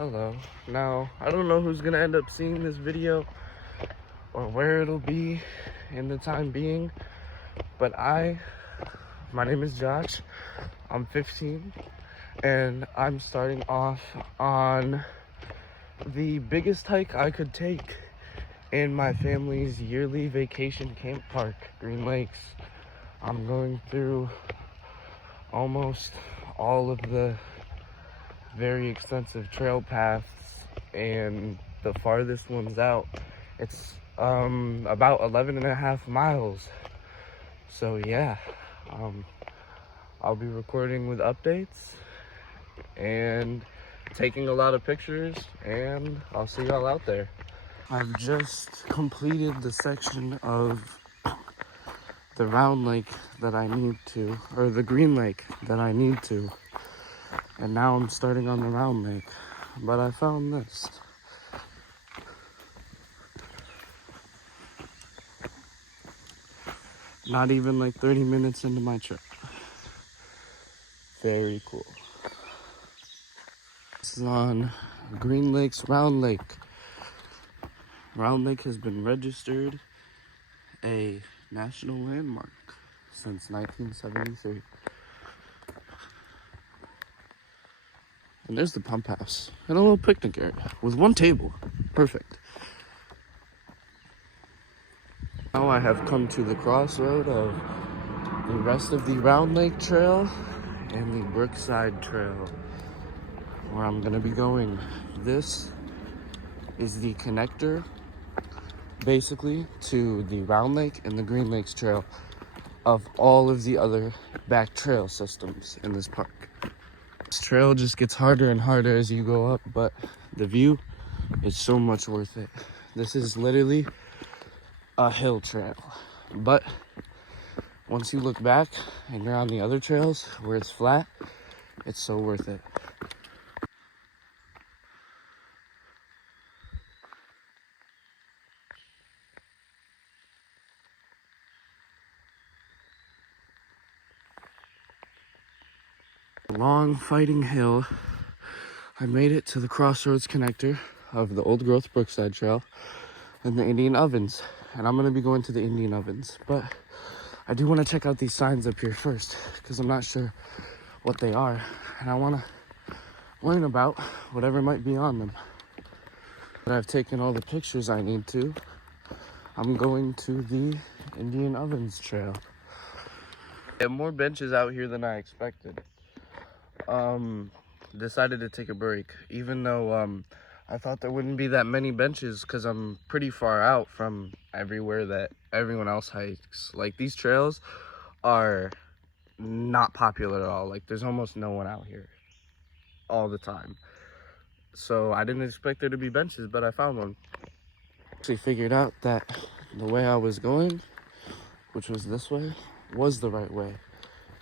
Hello. Now, I don't know who's gonna end up seeing this video or where it'll be in the time being, but my name is Josh, I'm 15, and I'm starting off on the biggest hike I could take in my family's yearly vacation camp park, Green Lakes. I'm going through almost all of the very extensive trail paths, and the farthest one's out. It's about 11.5 miles. So yeah, I'll be recording with updates and taking a lot of pictures, and I'll see y'all out there. I've just completed the section of the round lake that I need to, or the green lake that I need to. And now I'm starting on the round lake. But I found this. Not even like 30 minutes into my trip. Very cool. This is on Green Lake's Round Lake. Round Lake has been registered a national landmark since 1973. And there's the pump house and a little picnic area with one table. Perfect. Now I have come to the crossroad of the rest of the Round Lake Trail and the Brookside Trail, where I'm gonna be going. This is the connector, basically, to the Round Lake and the Green Lakes Trail of all of the other back trail systems in this park. This trail just gets harder and harder as you go up, but the view is so much worth it. This is literally a hill trail, but once you look back and you're on the other trails where it's flat, it's so worth it. Long fighting hill, I made it to the crossroads connector of the old growth Brookside Trail and the Indian Ovens, and I'm gonna be going to the Indian Ovens, but I do want to check out these signs up here first because I'm not sure what they are, and I want to learn about whatever might be on them. But I've taken all the pictures I need to. I'm going to the Indian Ovens Trail. There are more benches out here than I expected. Decided to take a break, even though I thought there wouldn't be that many benches because I'm pretty far out from everywhere that everyone else hikes. Like, these trails are not popular at all. Like, there's almost no one out here all the time. So I didn't expect there to be benches, but I found one. Actually figured out that the way I was going, which was this way, was the right way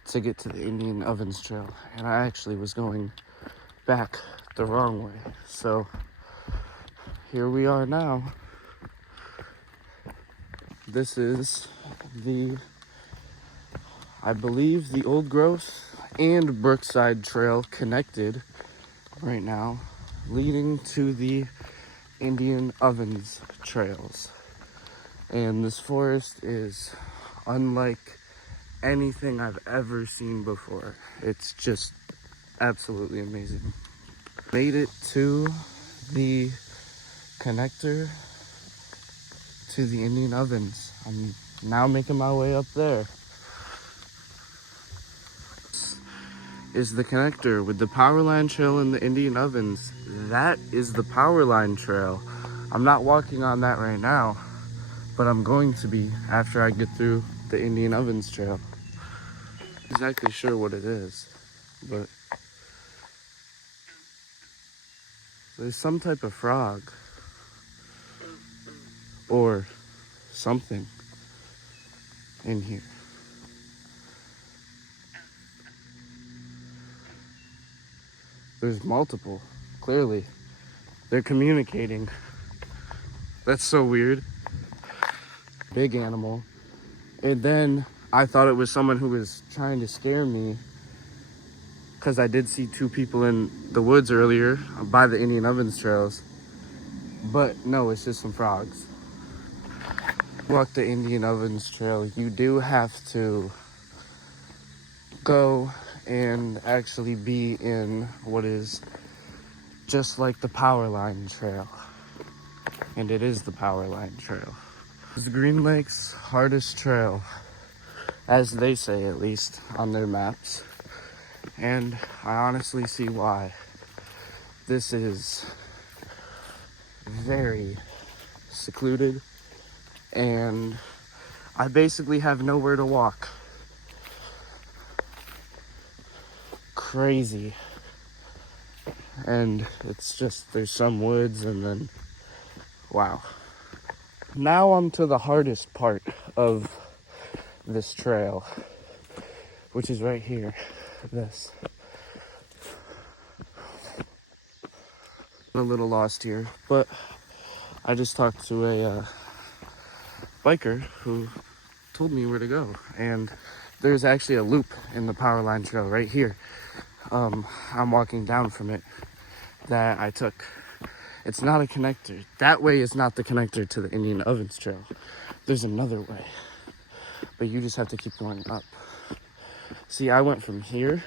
to get to the Indian Ovens Trail, and I actually was going back the wrong way. So here we are now. This is I believe the old growth and Brookside Trail connected right now, leading to the Indian Ovens trails. And this forest is unlike anything I've ever seen before. It's just absolutely amazing. Made it to the connector to the Indian Ovens. I'm now making my way up there. This is the connector with the Powerline Trail and the Indian Ovens. That is the Powerline Trail. I'm not walking on that right now, but I'm going to be after I get through the Indian Ovens Trail. I'm not exactly sure what it is, but there's some type of frog or something in here. There's multiple, clearly. They're communicating. That's so weird. Big animal. And then I thought it was someone who was trying to scare me, because I did see two people in the woods earlier by the Indian Ovens trails. But no, it's just some frogs. Walk the Indian Ovens Trail, you do have to go and actually be in what is just like the Powerline Trail. And it is the Powerline Trail. It's Green Lake's hardest trail, as they say at least on their maps. And I honestly see why. This is very secluded, and I basically have nowhere to walk. Crazy. And it's just, there's some woods and then, wow. Now on to the hardest part of this trail, which is right here, this. I'm a little lost here, but I just talked to a biker who told me where to go, and there's actually a loop in the Powerline Trail right here. I'm walking down from it that I took. It's not a connector. That way is not the connector to the Indian Ovens Trail. There's another way, but you just have to keep going up. See, I went from here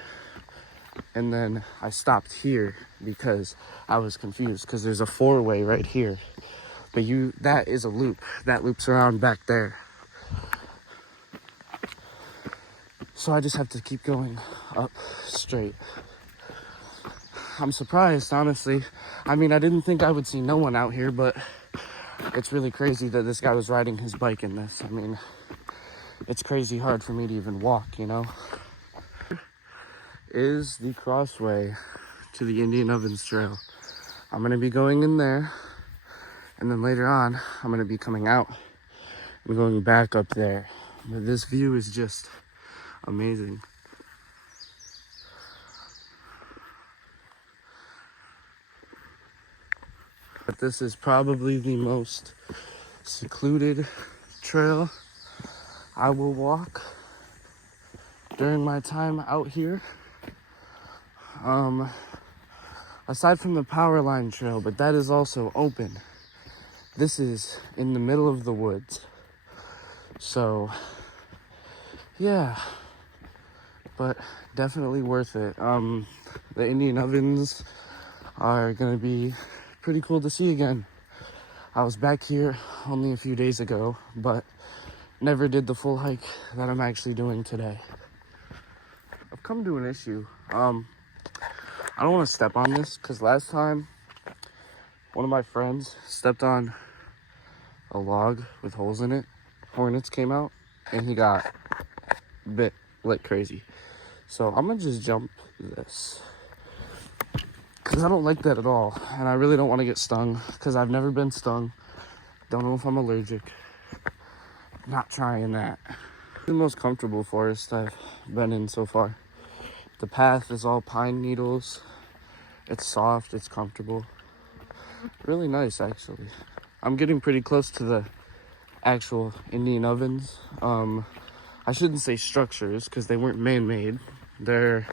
and then I stopped here because I was confused, because there's a four-way right here. But that is a loop. That loops around back there. So I just have to keep going up straight. I'm surprised, honestly. I mean, I didn't think I would see no one out here, but it's really crazy that this guy was riding his bike in this. I mean, it's crazy hard for me to even walk, you know? Is the crossway to the Indian Ovens Trail. I'm gonna be going in there, and then later on, I'm gonna be coming out and going back up there. But this view is just amazing. But this is probably the most secluded trail I will walk during my time out here. Aside from the Powerline Trail, but that is also open. This is in the middle of the woods. So, yeah, but definitely worth it. The Indian Ovens are gonna be pretty cool to see again. I was back here only a few days ago, but never did the full hike that I'm actually doing today. I've come to an issue. I don't want to step on this, because last time one of my friends stepped on a log with holes in it. Hornets came out and he got bit like crazy. So I'm gonna just jump this, because I don't like that at all, and I really don't want to get stung, because I've never been stung. Don't know if I'm allergic. Not trying that. The most comfortable forest I've been in so far. The path is all pine needles. It's soft, it's comfortable. Really nice, actually. I'm getting pretty close to the actual Indian Ovens. I shouldn't say structures, because they weren't man-made. They're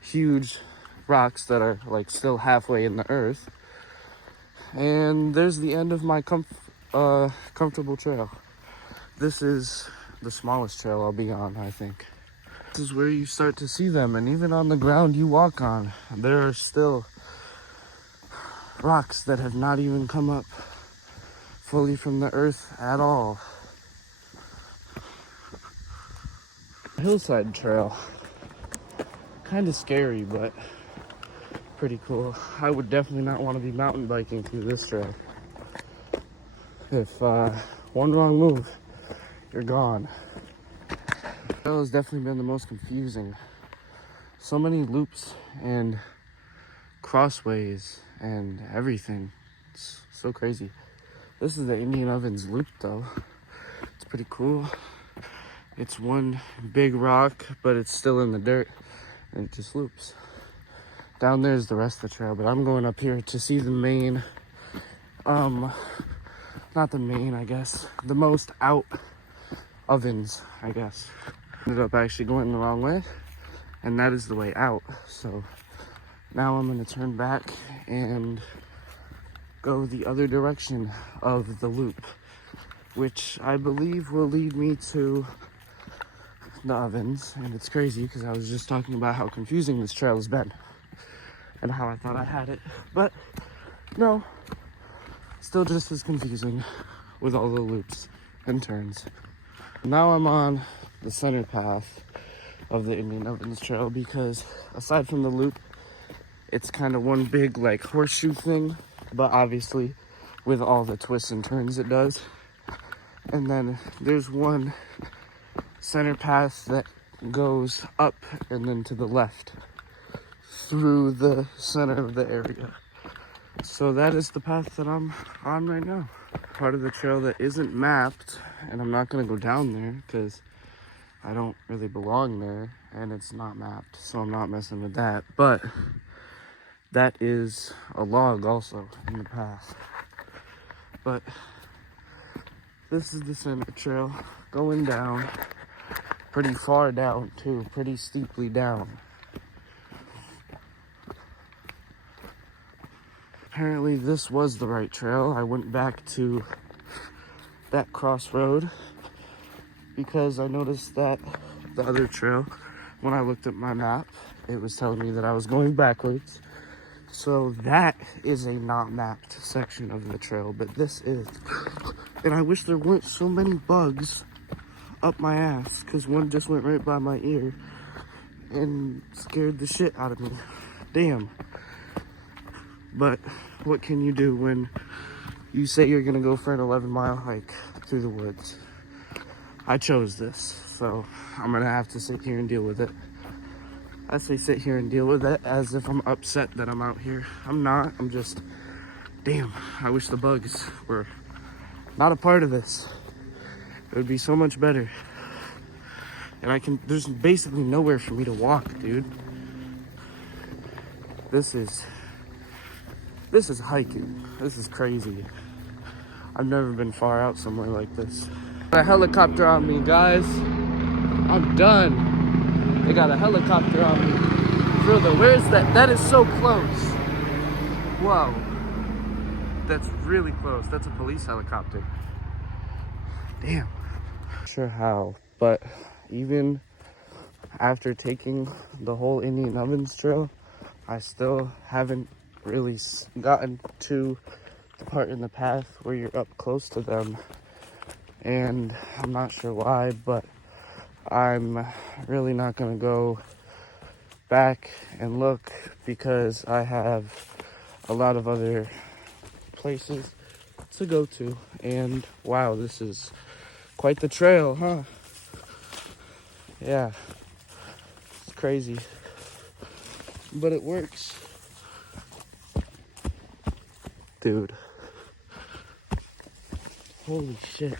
huge rocks that are like still halfway in the earth. And there's the end of my comfortable trail. This is the smallest trail I'll be on, I think. This is where you start to see them, and even on the ground you walk on, there are still rocks that have not even come up fully from the earth at all. Hillside trail. Kind of scary, but pretty cool. I would definitely not want to be mountain biking through this trail. If one wrong move, you're gone. Trail has definitely been the most confusing. So many loops and crossways and everything. It's so crazy. This is the Indian Ovens loop though. It's pretty cool. It's one big rock, but it's still in the dirt, and it just loops. Down there is the rest of the trail, but I'm going up here to see the main, not the main, I guess, the most out ovens, I guess. Ended up actually going the wrong way, and that is the way out. So now I'm gonna turn back and go the other direction of the loop, which I believe will lead me to the ovens. And it's crazy because I was just talking about how confusing this trail has been and how I thought I had it, but no, still just as confusing with all the loops and turns. Now I'm on the center path of the Indian Ovens Trail because aside from the loop, it's kind of one big like horseshoe thing, but obviously with all the twists and turns it does. And then there's one center path that goes up and then to the left through the center of the area. So that is the path that I'm on right now. Part of the trail that isn't mapped, and I'm not gonna go down there because I don't really belong there and it's not mapped, so I'm not messing with that. But that is a log also in the path. But this is the center trail going down, pretty far down too, pretty steeply down. Apparently this was the right trail. I went back to that crossroad because I noticed that the other trail, when I looked at my map, it was telling me that I was going backwards. So that is a not mapped section of the trail, but this is. And I wish there weren't so many bugs up my ass, because one just went right by my ear and scared the shit out of me. Damn. But what can you do when you say you're gonna go for an 11-mile hike through the woods? I chose this, so I'm gonna have to sit here and deal with it. I say sit here and deal with it as if I'm upset that I'm out here. I'm not, I'm just, damn, I wish the bugs were not a part of this. It would be so much better. And there's basically nowhere for me to walk, dude. This is hiking. This is crazy. I've never been far out somewhere like this. Got a helicopter on me, guys. I'm done. They got a helicopter on me. Further, where's that? That is so close. Whoa. That's really close. That's a police helicopter. Damn. Not sure how, but even after taking the whole Indian Ovens Trail, I still haven't really gotten to the part in the path where you're up close to them, and I'm not sure why, but I'm really not gonna go back and look because I have a lot of other places to go to. And wow, this is quite the trail, huh? Yeah, it's crazy, but it works. Dude, holy shit.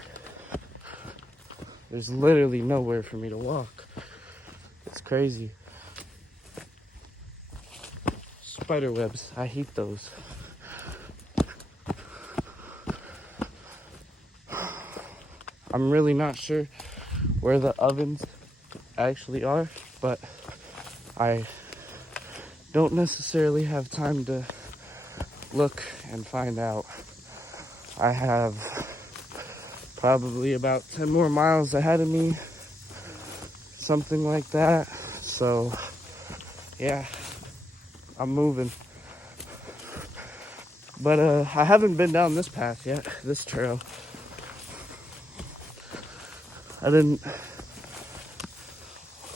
There's literally nowhere for me to walk. It's crazy. Spider webs, I hate those. I'm really not sure where the ovens actually are, but I don't necessarily have time to look and find out. I have probably about 10 more miles ahead of me, something like that. So yeah, I'm moving. But I haven't been down this path yet, this trail.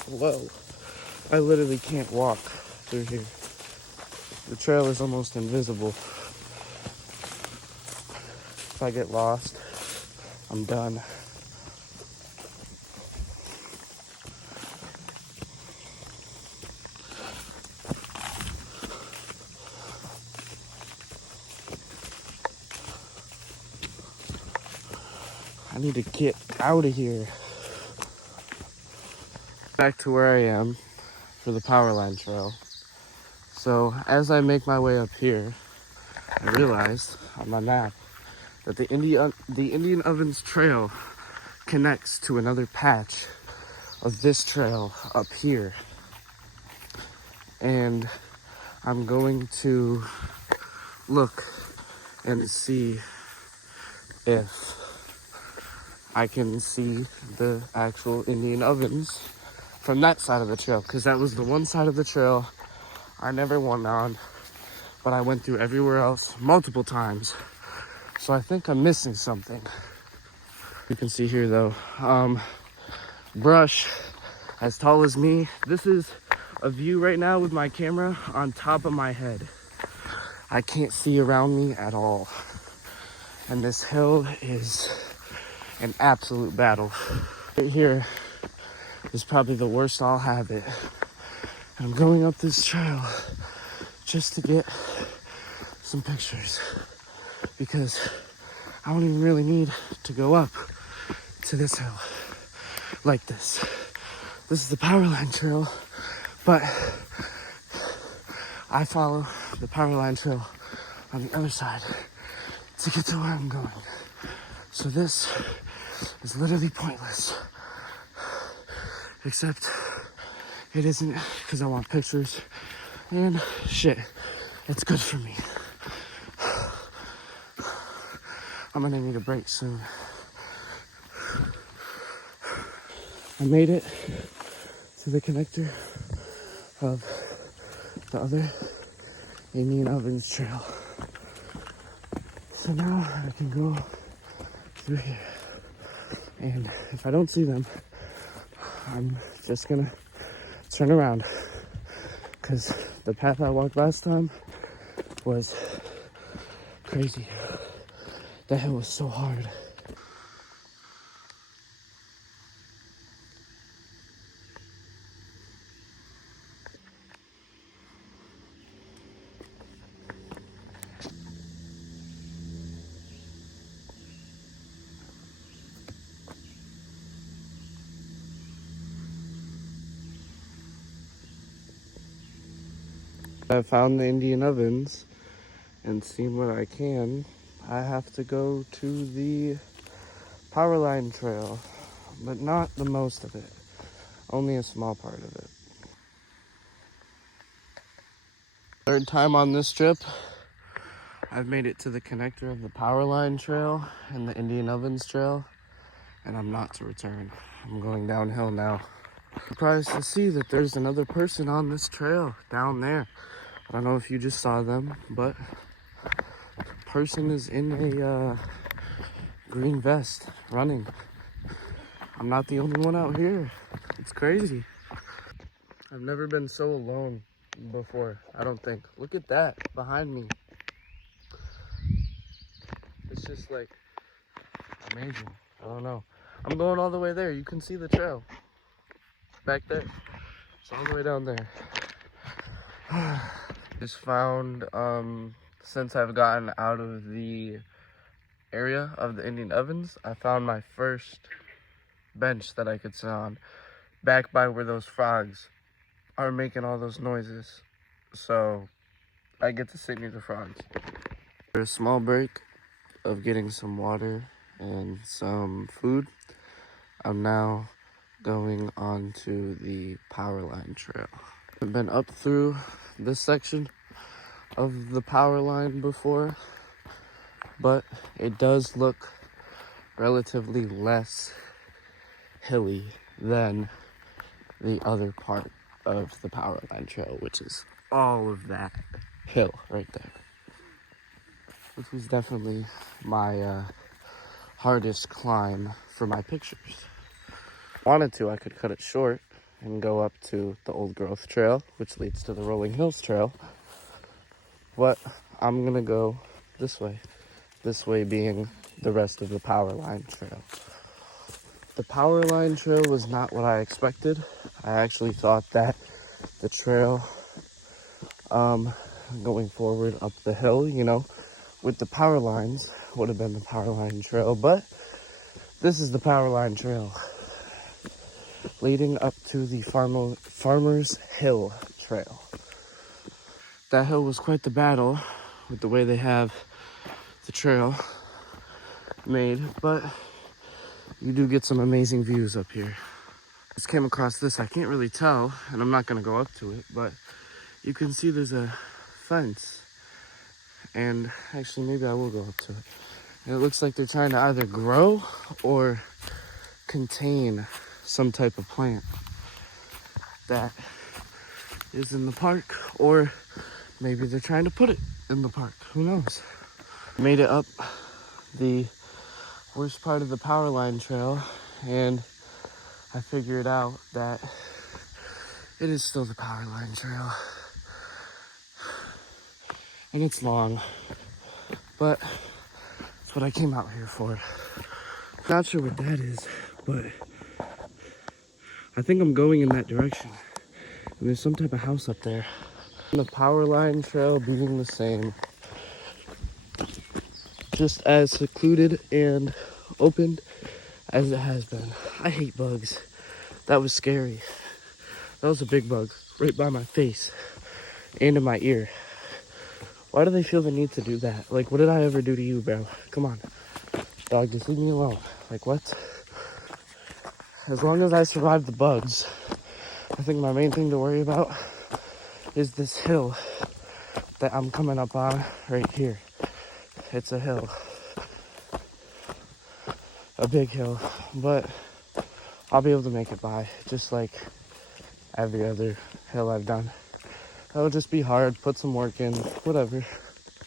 Whoa, I literally can't walk through here. The trail is almost invisible. If I get lost, I'm done. I need to get out of here. Back to where I am for the Powerline Trail. So as I make my way up here, I realized on my map that the Indian Ovens Trail connects to another patch of this trail up here. and I'm going to look and see if I can see the actual Indian ovens from that side of the trail, because that was the one side of the trail I never went on, but I went through everywhere else multiple times. So I think I'm missing something. You can see here though, brush as tall as me. This is a view right now with my camera on top of my head. I can't see around me at all. And this hill is an absolute battle. Right here is probably the worst I'll have it. And I'm going up this trail just to get some pictures, because I don't even really need to go up to this hill like this. This is the Powerline Trail, but I follow the Powerline Trail on the other side to get to where I'm going. So this is literally pointless, except it isn't, because I want pictures and shit. It's good for me. I'm gonna need a break soon. I made it to the connector of the other Indian Ovens Trail. So now I can go through here. And if I don't see them, I'm just gonna turn around, because the path I walked last time was crazy. That hill was so hard. I found the Indian Ovens and seen what I can. I have to go to the Powerline Trail, but not the most of it. Only a small part of it. Third time on this trip, I've made it to the connector of the Powerline Trail and the Indian Ovens Trail, and I'm not to return. I'm going downhill now. Surprised to see that there's another person on this trail down there. I don't know if you just saw them, but the person is in a green vest running. I'm not the only one out here. It's crazy. I've never been so alone before, I don't think. Look at that behind me. It's just like amazing. I don't know. I'm going all the way there. You can see the trail back there. It's all the way down there. Just found, since I've gotten out of the area of the Indian Ovens, I found my first bench that I could sit on back by where those frogs are making all those noises. So I get to sit near the frogs. For a small break of getting some water and some food, I'm now going on to the Powerline Trail. I've been up through this section of the Powerline before, but it does look relatively less hilly than the other part of the Powerline Trail, which is all of that hill right there. This was definitely my hardest climb for my pictures. Wanted to, I could cut it short and go up to the Old Growth Trail, which leads to the Rolling Hills Trail, but I'm gonna go this way being the rest of the Powerline Trail. The Powerline Trail was not what I expected. I actually thought that the trail going forward up the hill, you know, with the power lines would have been the Powerline Trail, but this is the Powerline Trail leading up to the Farmers Hill Trail. That hill was quite the battle with the way they have the trail made, but you do get some amazing views up here. Just came across this, I can't really tell, and I'm not gonna go up to it, but you can see there's a fence. And actually, maybe I will go up to it. And it looks like they're trying to either grow or contain some type of plant that is in the park, or maybe they're trying to put it in the park. Who knows? Made it up the worst part of the Powerline Trail, and I figured out that it is still the Powerline Trail. And it's long, but that's what I came out here for. Not sure what that is, but I think I'm going in that direction. And there's some type of house up there. The Powerline Trail being the same. Just as secluded and open as it has been. I hate bugs. That was scary. That was a big bug right by my face and in my ear. Why do they feel the need to do that? Like, what did I ever do to you, bro? Come on. Dog, just leave me alone. Like, what? As long as I survive the bugs, I think my main thing to worry about is this hill that I'm coming up on right here. It's a hill. A big hill. But I'll be able to make it by, just like every other hill I've done. It'll just be hard, put some work in, whatever.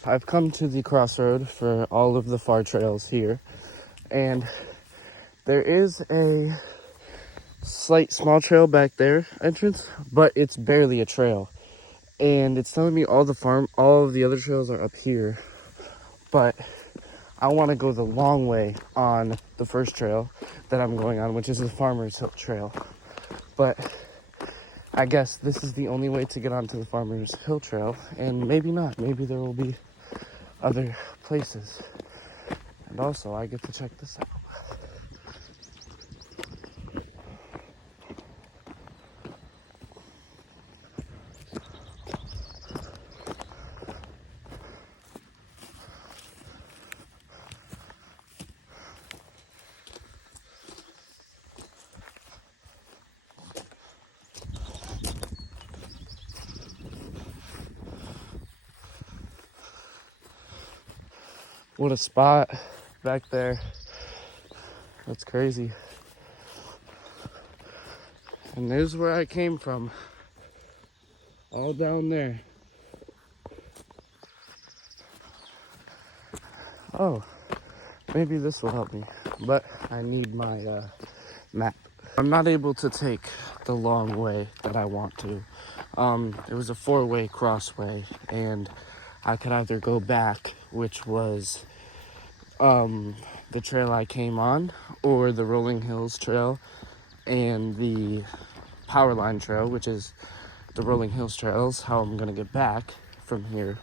I've come to the crossroad for all of the far trails here, and there is a slight small trail back there entrance, but it's barely a trail. And it's telling me all of the other trails are up here, but I want to go the long way on the first trail that I'm going on, which is the Farmer's Hill Trail. But I guess this is the only way to get onto the Farmer's Hill Trail, and maybe not. Maybe there will be other places. And also, I get to check this out. What a spot back there. That's crazy. And there's where I came from. All down there. Oh, maybe this will help me. But I need my map. I'm not able to take the long way that I want to. It was a 4-way crossway, and I could either go back, which was the trail I came on, or the Rolling Hills Trail and the Powerline Trail, which is the Rolling Hills Trails, how I'm gonna get back from here.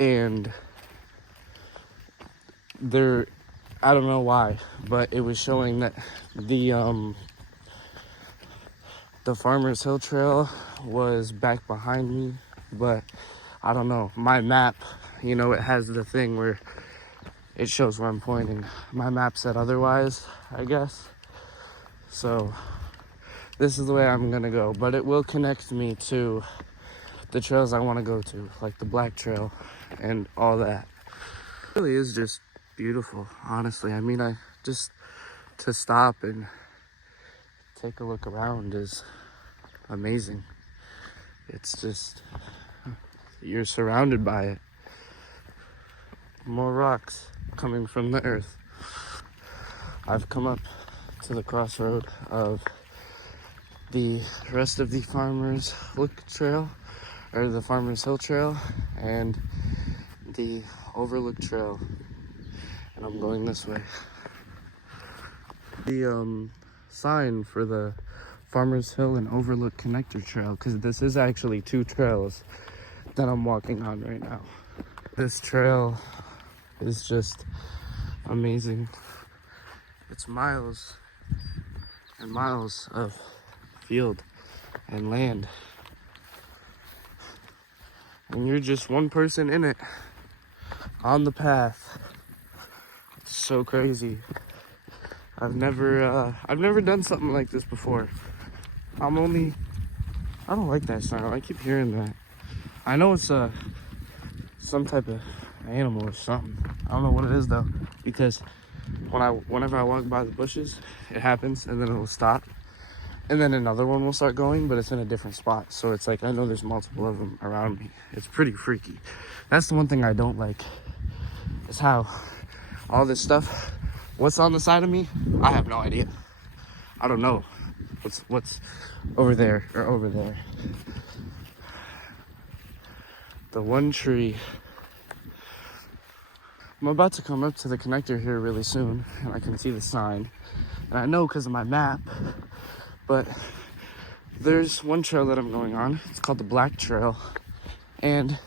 And there, I don't know why, but it was showing that the Farmer's Hill Trail was back behind me, but I don't know. My map, you know, it has the thing where it shows where I'm pointing. My map said otherwise, I guess. So this is the way I'm gonna go, but it will connect me to the trails I want to go to, like the Black Trail and all that. It really is just beautiful, honestly. I mean, to stop and take a look around is amazing. It's just, you're surrounded by it. More rocks coming from the earth. I've come up to the crossroad of the rest of the Farmer's Look Trail, or the Farmer's Hill Trail, and the Overlook Trail, and I'm going this way. The sign for the Farmer's Hill and Overlook Connector Trail, because this is actually 2 trails that I'm walking on right now. This trail is just amazing. It's miles and miles of field and land, and you're just one person in it on the path. It's so crazy. I've never done something like this before. I'm only I don't like that sound. I keep hearing that. I know it's some type of animal or something. I don't know what it is though, because whenever I walk by the bushes, it happens and then it'll stop. And then another one will start going, but it's in a different spot. So it's like, I know there's multiple of them around me. It's pretty freaky. That's the one thing I don't like, is how all this stuff, what's on the side of me, I have no idea. I don't know what's over there or over there. The one tree. I'm about to come up to the connector here really soon, and I can see the sign. And I know because of my map, but there's one trail that I'm going on. It's called the Black Trail. And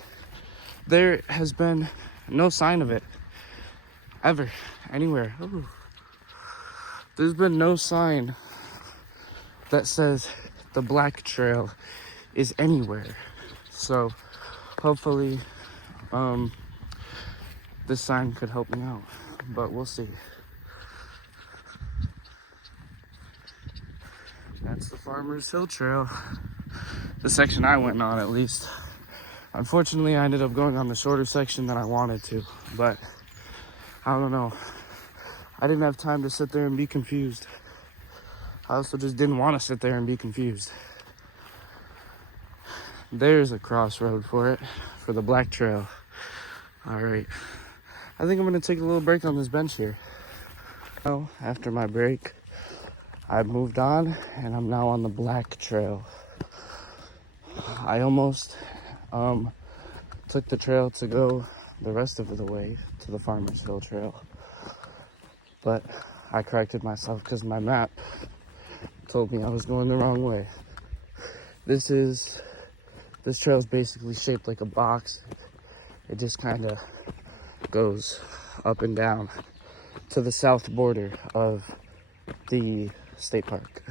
there has been no sign of it ever, anywhere. Ooh. There's been no sign that says the Black Trail is anywhere. So hopefully this sign could help me out, but we'll see. That's the Farmers Hill Trail, the section I went on at least. Unfortunately, I ended up going on the shorter section than I wanted to, but I don't know. I didn't have time to sit there and be confused. I also just didn't want to sit there and be confused. There's a crossroad for it, for the Black Trail. All right. I think I'm gonna take a little break on this bench here. Well, after my break, I moved on and I'm now on the Black Trail. I almost took the trail to go the rest of the way to the Farmers Hill Trail, but I corrected myself because my map told me I was going the wrong way. This trail is basically shaped like a box. It just kind of goes up and down to the south border of the state park.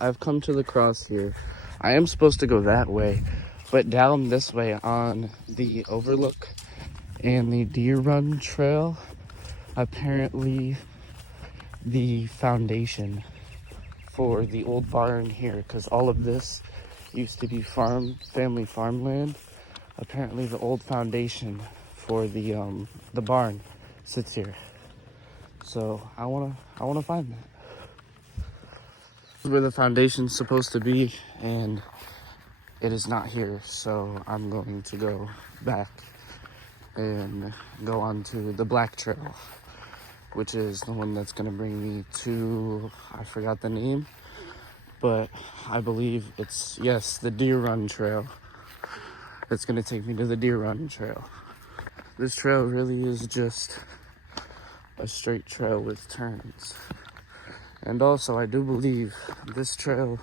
I've come to the cross here. I am supposed to go that way, but down this way on the Overlook and the Deer Run Trail, apparently the foundation for the old barn here, because all of this used to be family farmland. Apparently the old foundation for the barn sits here. So I wanna find that. This is where the foundation's supposed to be, and it is not here. So I'm going to go back and go on to the Black Trail, which is the one that's gonna bring me to, I forgot the name, but I believe it's, yes, the Deer Run Trail. It's gonna take me to the Deer Run Trail. This trail really is just a straight trail with turns. And also, I do believe this trail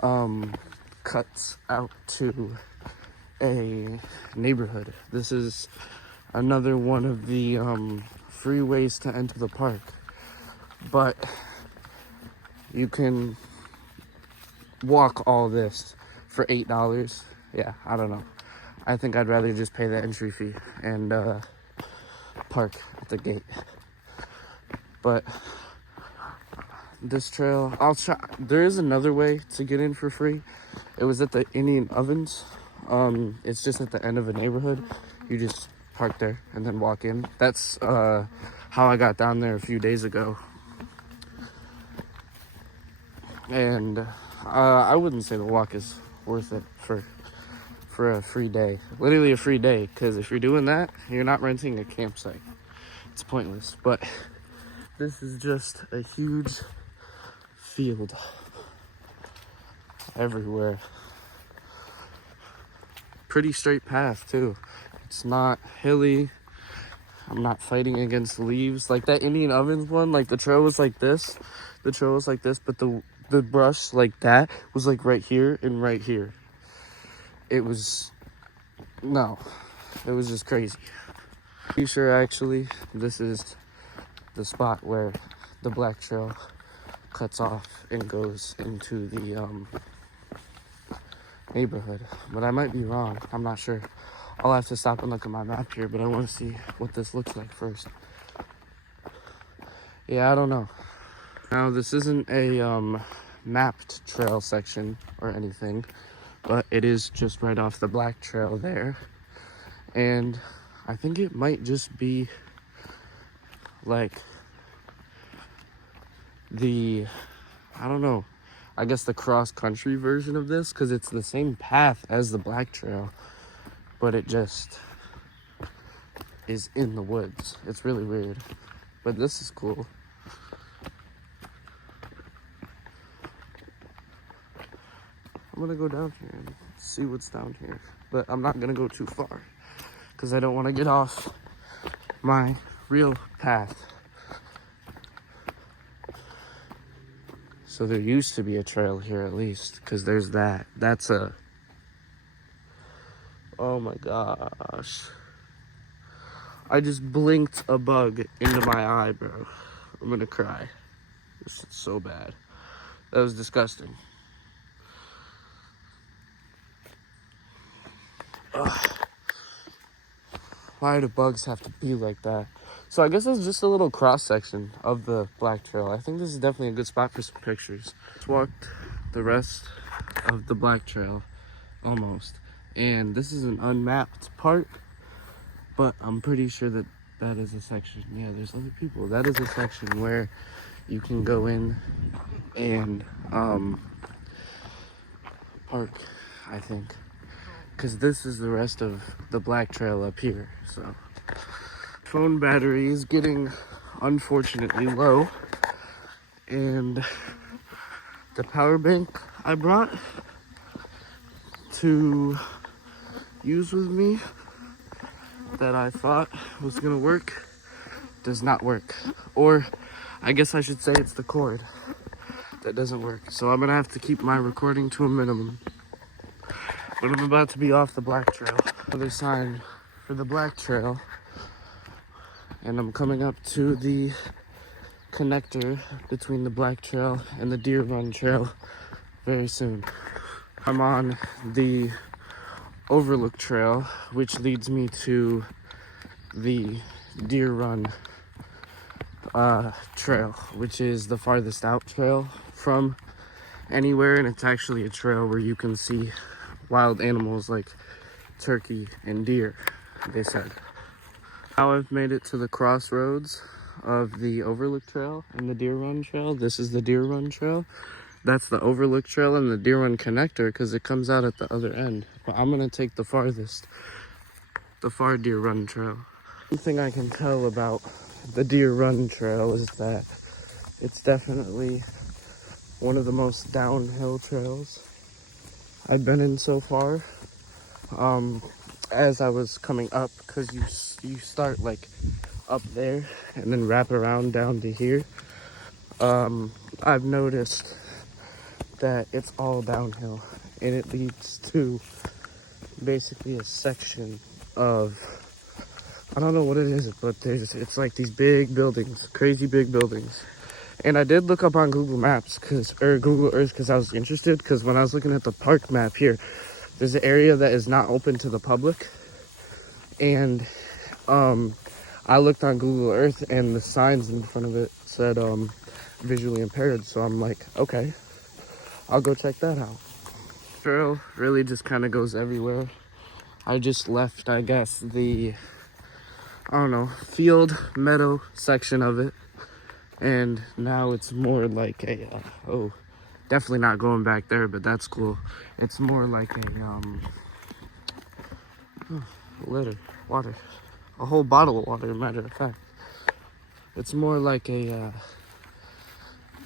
cuts out to a neighborhood. This is another one of the free ways to enter the park. But you can walk all this for $8. Yeah, I don't know. I think I'd rather just pay the entry fee and park at the gate. But this trail, I'll try. There is another way to get in for free. It was at the Indian Ovens. It's just at the end of a neighborhood. You just park there and then walk in. That's how I got down there a few days ago. And I wouldn't say the walk is worth it for a free day. Literally a free day, because if you're doing that, you're not renting a campsite. It's pointless. But this is just a huge field everywhere. Pretty straight path too. It's not hilly. I'm not fighting against leaves like that Indian Ovens one. Like the trail was like this. The trail was like this, but the brush like that was like right here and right here. It was just crazy. Pretty sure actually this is the spot where the Black Trail cuts off and goes into the neighborhood, but I might be wrong. I'm not sure. I'll have to stop and look at my map here, but I want to see what this looks like first. Yeah, I don't know. Now this isn't a mapped trail section or anything, but it is just right off the Black Trail there. And I think it might just be like the, I don't know, I guess the cross-country version of this, because it's the same path as the Black Trail, but it just is in the woods. It's really weird, but this is cool. I'm gonna go down here and see what's down here, but I'm not gonna go too far because I don't want to get off my real path. So there used to be a trail here at least, because there's that. That's a, oh my gosh. I just blinked a bug into my eye, bro. I'm gonna cry. This is so bad. That was disgusting. Ugh. Why do bugs have to be like that? So I guess it's just a little cross section of the Black Trail. I think this is definitely a good spot for some pictures. Just walked the rest of the Black Trail, almost. And this is an unmapped part, but I'm pretty sure that that is a section. Yeah, there's other people. That is a section where you can go in and park, I think. Because this is the rest of the Black Trail up here, so. Phone battery is getting unfortunately low, and the power bank I brought to use with me that I thought was gonna work does not work. Or I guess I should say it's the cord that doesn't work. So I'm gonna have to keep my recording to a minimum. But I'm about to be off the Black Trail. Other sign for the Black Trail. And I'm coming up to the connector between the Black Trail and the Deer Run Trail very soon. I'm on the Overlook Trail, which leads me to the Deer Run Trail, which is the farthest out trail from anywhere, and it's actually a trail where you can see wild animals like turkey and deer, they said. Now I've made it to the crossroads of the Overlook Trail and the Deer Run Trail. This is the Deer Run Trail. That's the Overlook Trail and the Deer Run connector because it comes out at the other end. But I'm gonna take the farthest, the far Deer Run Trail. One thing I can tell about the Deer Run Trail is that it's definitely one of the most downhill trails I've been in so far. As I was coming up, because you start like up there and then wrap around down to here. I've noticed that it's all downhill, and it leads to basically a section of, I don't know what it is, but it's like these big buildings, crazy big buildings. And I did look up on Google Maps or Google Earth because I was interested, because when I was looking at the park map here, there's an area that is not open to the public. And I looked on Google Earth and the signs in front of it said visually impaired. So I'm like, okay, I'll go check that out. Trail really just kind of goes everywhere. I just left, I guess, the, I don't know, field meadow section of it. And now it's more like a, oh, definitely not going back there, but that's cool. It's more like water. A whole bottle of water, matter of fact. It's more like a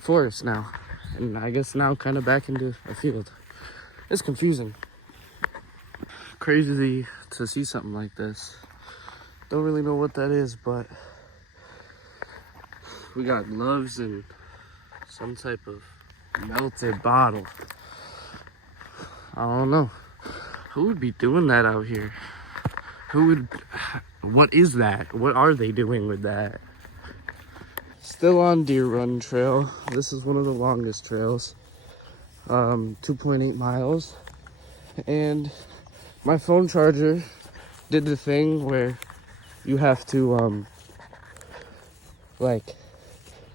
forest now. And I guess now kind of back into a field. It's confusing. Crazy to see something like this. Don't really know what that is, but we got gloves and some type of melted bottle. I don't know. Who would be doing that out here? What is that? What are they doing with that? Still on Deer Run Trail. This is one of the longest trails. 2.8 miles. And my phone charger did the thing where you have to, like,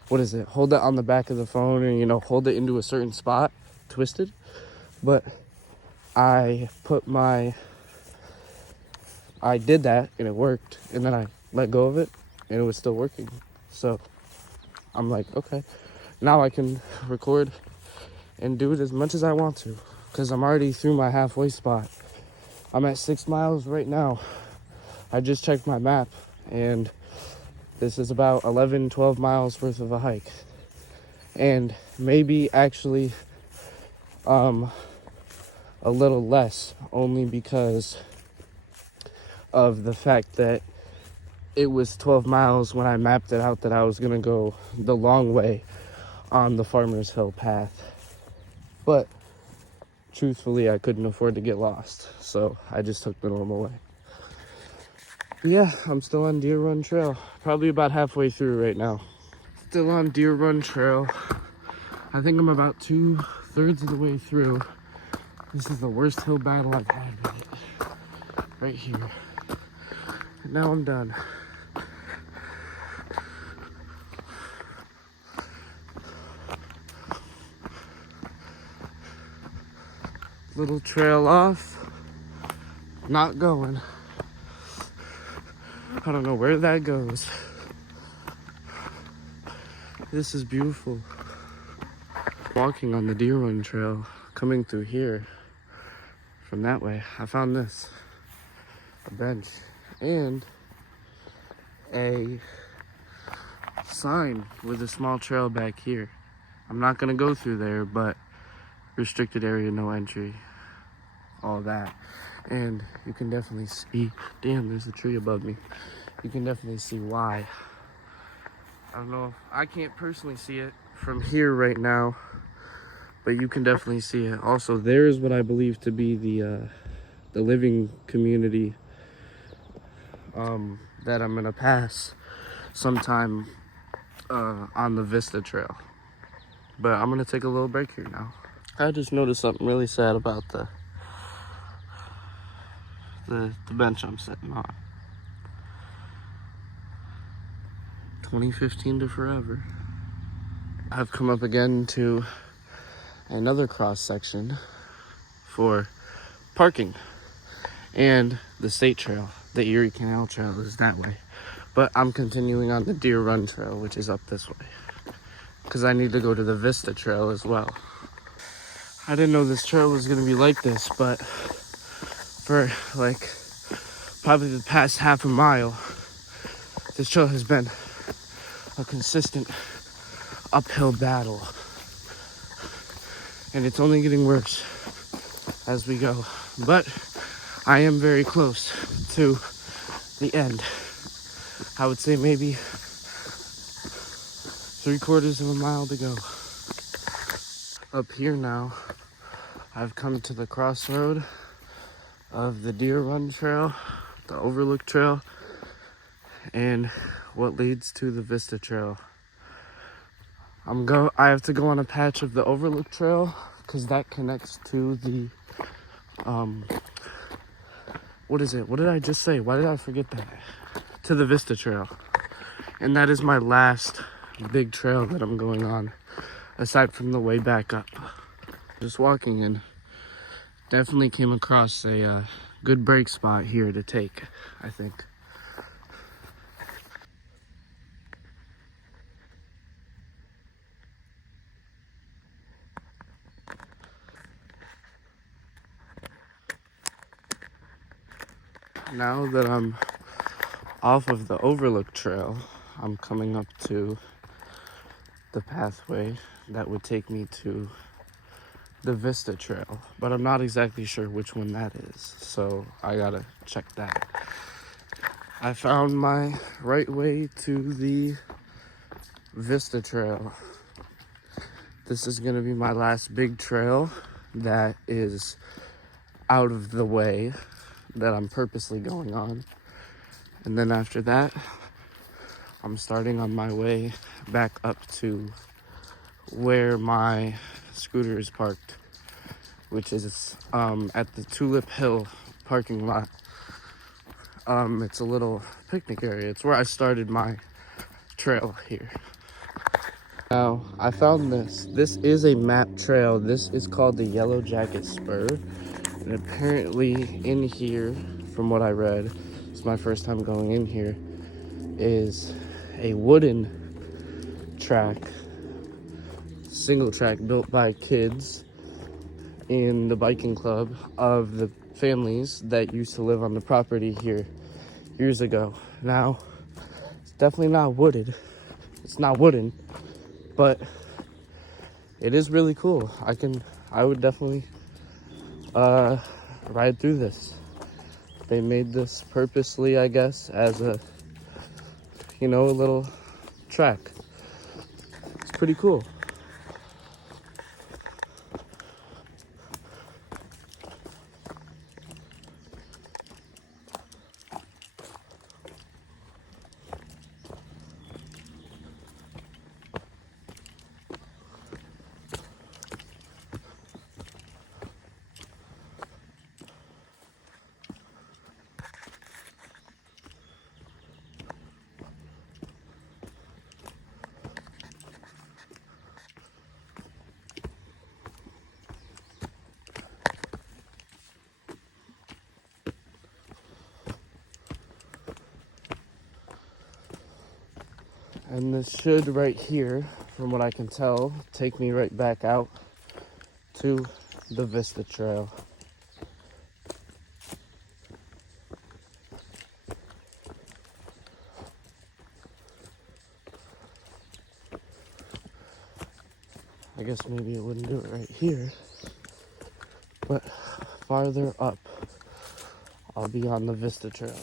what is it? Hold it on the back of the phone and, hold it into a certain spot, twisted. But I did that and it worked, and then I let go of it and it was still working. So I'm like, okay, now I can record and do it as much as I want to, because I'm already through my halfway spot. I'm at 6 miles right now. I just checked my map, and this is about 11-12 miles worth of a hike, and maybe actually a little less, only because of the fact that it was 12 miles when I mapped it out that I was gonna go the long way on the Farmers Hill path. But truthfully, I couldn't afford to get lost, so I just took the normal way. Yeah, I'm still on Deer Run Trail, probably about halfway through right now. Still on Deer Run Trail. I think I'm about 2/3 of the way through. This is the worst hill battle I've had with it. Right here. And now I'm done. Little trail off. Not going. I don't know where that goes. This is beautiful. Walking on the Deer Run Trail, coming through here from that way, I found this. A bench and a sign with a small trail back here. I'm not gonna go through there, but restricted area, no entry, all that. And you can definitely see, damn, there's a tree above me. You can definitely see why. I don't know, I can't personally see it from here right now, but you can definitely see it. Also, there is what I believe to be the living community that I'm gonna pass sometime on the Vista Trail. But I'm gonna take a little break here now. I just noticed something really sad about the bench I'm sitting on. 2015 to forever. I've come up again to another cross section for parking, and the state trail, the Erie Canal Trail, is that way. But I'm continuing on the Deer Run Trail, which is up this way, because I need to go to the Vista Trail as well. I didn't know this trail was gonna be like this, but for like probably the past half a mile, this trail has been a consistent uphill battle, and it's only getting worse as we go. But I am very close to the end. I would say maybe 3/4 of a mile to go. Up here now, I've come to the crossroad of the Deer Run Trail, the Overlook Trail, and what leads to the Vista Trail. I have to go on a patch of the Overlook Trail because that connects to the what is it? What did I just say? Why did I forget that? To the Vista Trail. And that is my last big trail that I'm going on, aside from the way back up. Just walking in, definitely came across a good break spot here to take, I think. Now that I'm off of the Overlook Trail, I'm coming up to the pathway that would take me to the Vista Trail, but I'm not exactly sure which one that is, so I gotta check that. I found my right way to the Vista Trail. This is gonna be my last big trail that is out of the way, that I'm purposely going on. And then after that, I'm starting on my way back up to where my scooter is parked, which is at the Tulip Hill parking lot. It's a little picnic area. It's where I started my trail here. Now, I found this. This is a map trail. This is called the YellowJacket Spur. And apparently in here, from what I read, it's my first time going in here, is a wooden track, single track built by kids in the biking club of the families that used to live on the property here years ago. Now, it's definitely not wooded. It's not wooden, but it is really cool. I would definitely ride through this. They made this purposely, I guess, as a, a little track. It's pretty cool. And this should, right here, from what I can tell, take me right back out to the Vista Trail. I guess maybe it wouldn't do it right here, but farther up, I'll be on the Vista Trail.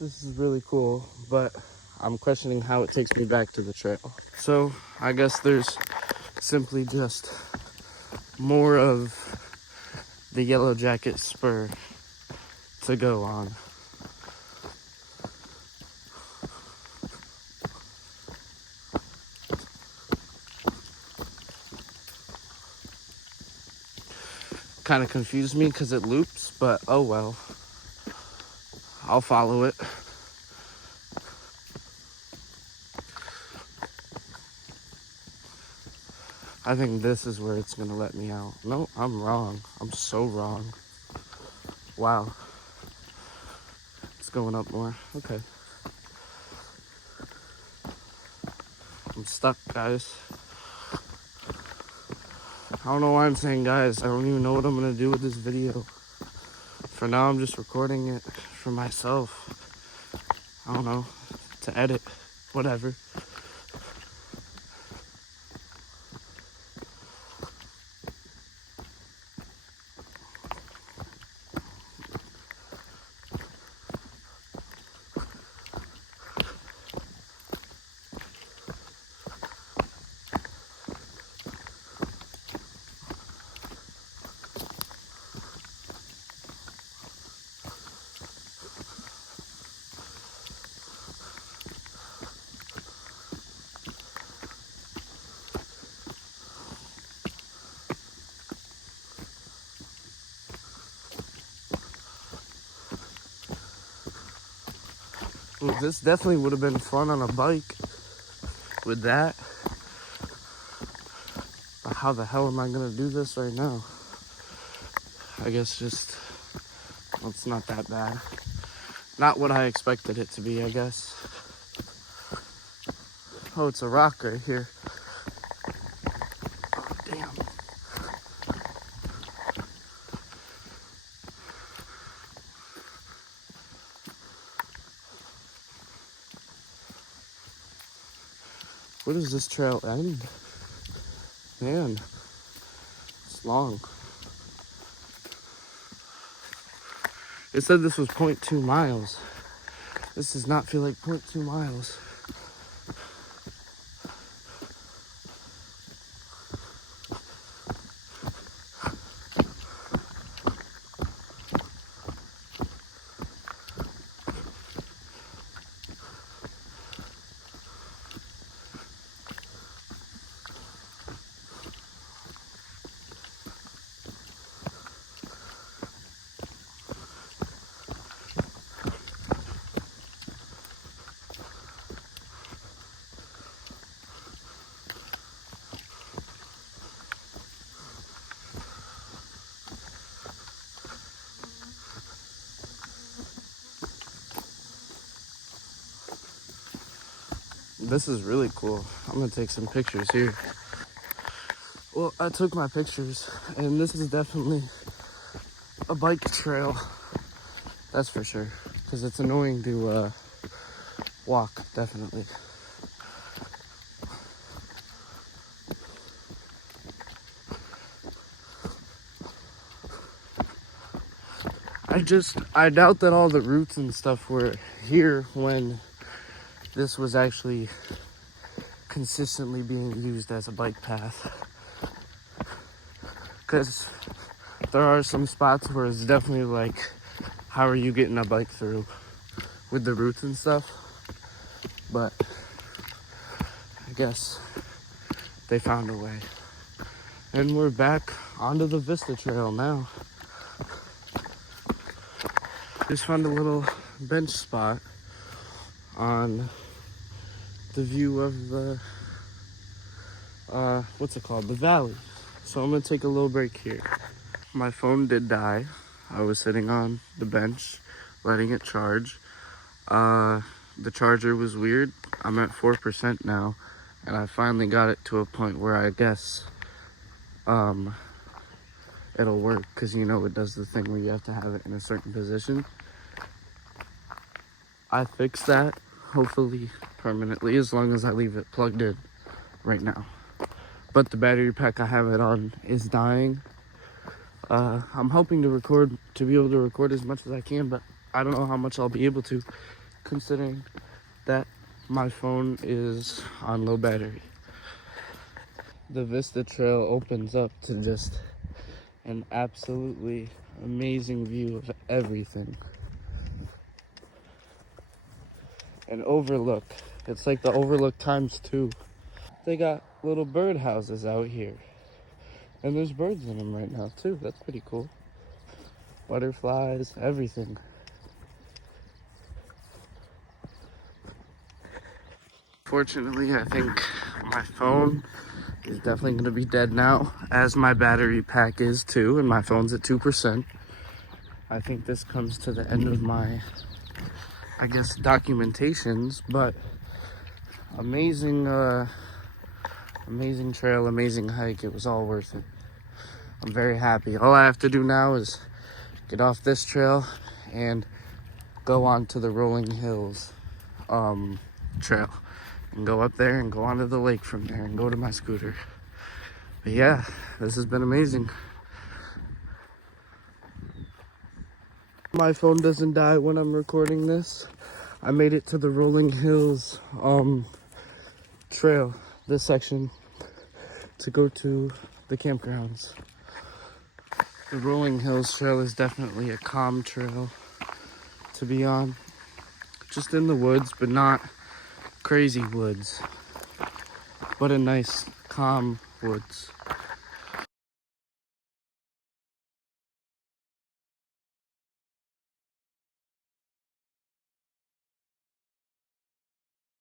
This is really cool, but I'm questioning how it takes me back to the trail. So I guess there's simply just more of the YellowJacket Spur to go on. Kind of confused me because it loops, but oh well. I'll follow it. I think this is where it's gonna let me out. No, I'm wrong. I'm so wrong. Wow. It's going up more. Okay. I'm stuck, guys. I don't know why I'm saying guys. I don't even know what I'm gonna do with this video. For now, I'm just recording it for myself. I don't know, to edit, whatever. Well, this definitely would have been fun on a bike with that. how the hell am I gonna do this right now? I guess just, well, it's not that bad. Not what I expected it to be, I guess. Oh, it's a rock right here. Oh, damn. Where does this trail end? Man, it's long. It said this was 0.2 miles. This does not feel like 0.2 miles. This is really cool. I'm gonna take some pictures here. Well, I took my pictures, and this is definitely a bike trail. That's for sure, because it's annoying to walk, definitely. I doubt that all the routes and stuff were here when this was actually consistently being used as a bike path. Because there are some spots where it's definitely like, how are you getting a bike through with the routes and stuff? But I guess they found a way. And we're back onto the Vista Trail now. Just found a little bench spot on the view of the, what's it called? The valley. So I'm gonna take a little break here. My phone did die. I was sitting on the bench, letting it charge. The charger was weird. I'm at 4% now, and I finally got it to a point where I guess, it'll work, because you know it does the thing where you have to have it in a certain position. I fixed that, hopefully permanently, as long as I leave it plugged in right now. But the battery pack I have it on is dying. I'm hoping to be able to record as much as I can, but I don't know how much I'll be able to, considering that my phone is on low battery. The Vista Trail opens up to just an absolutely amazing view of everything. An overlook. It's like the Overlook times 2. They got little bird houses out here. And there's birds in them right now too. That's pretty cool. Butterflies, everything. Fortunately, I think my phone is definitely going to be dead now, as my battery pack is too, and my phone's at 2%. I think this comes to the end of my, I guess, documentations, but amazing, amazing trail, amazing hike. It was all worth it. I'm very happy. All I have to do now is get off this trail and go on to the Rolling Hills trail, and go up there and go onto the lake from there and go to my scooter. But yeah, this has been amazing. My phone doesn't die when I'm recording this. I made it to the Rolling Hills trail, this section, to go to the campgrounds. The Rolling Hills trail is definitely a calm trail to be on. Just in the woods, but not crazy woods, but a nice calm woods.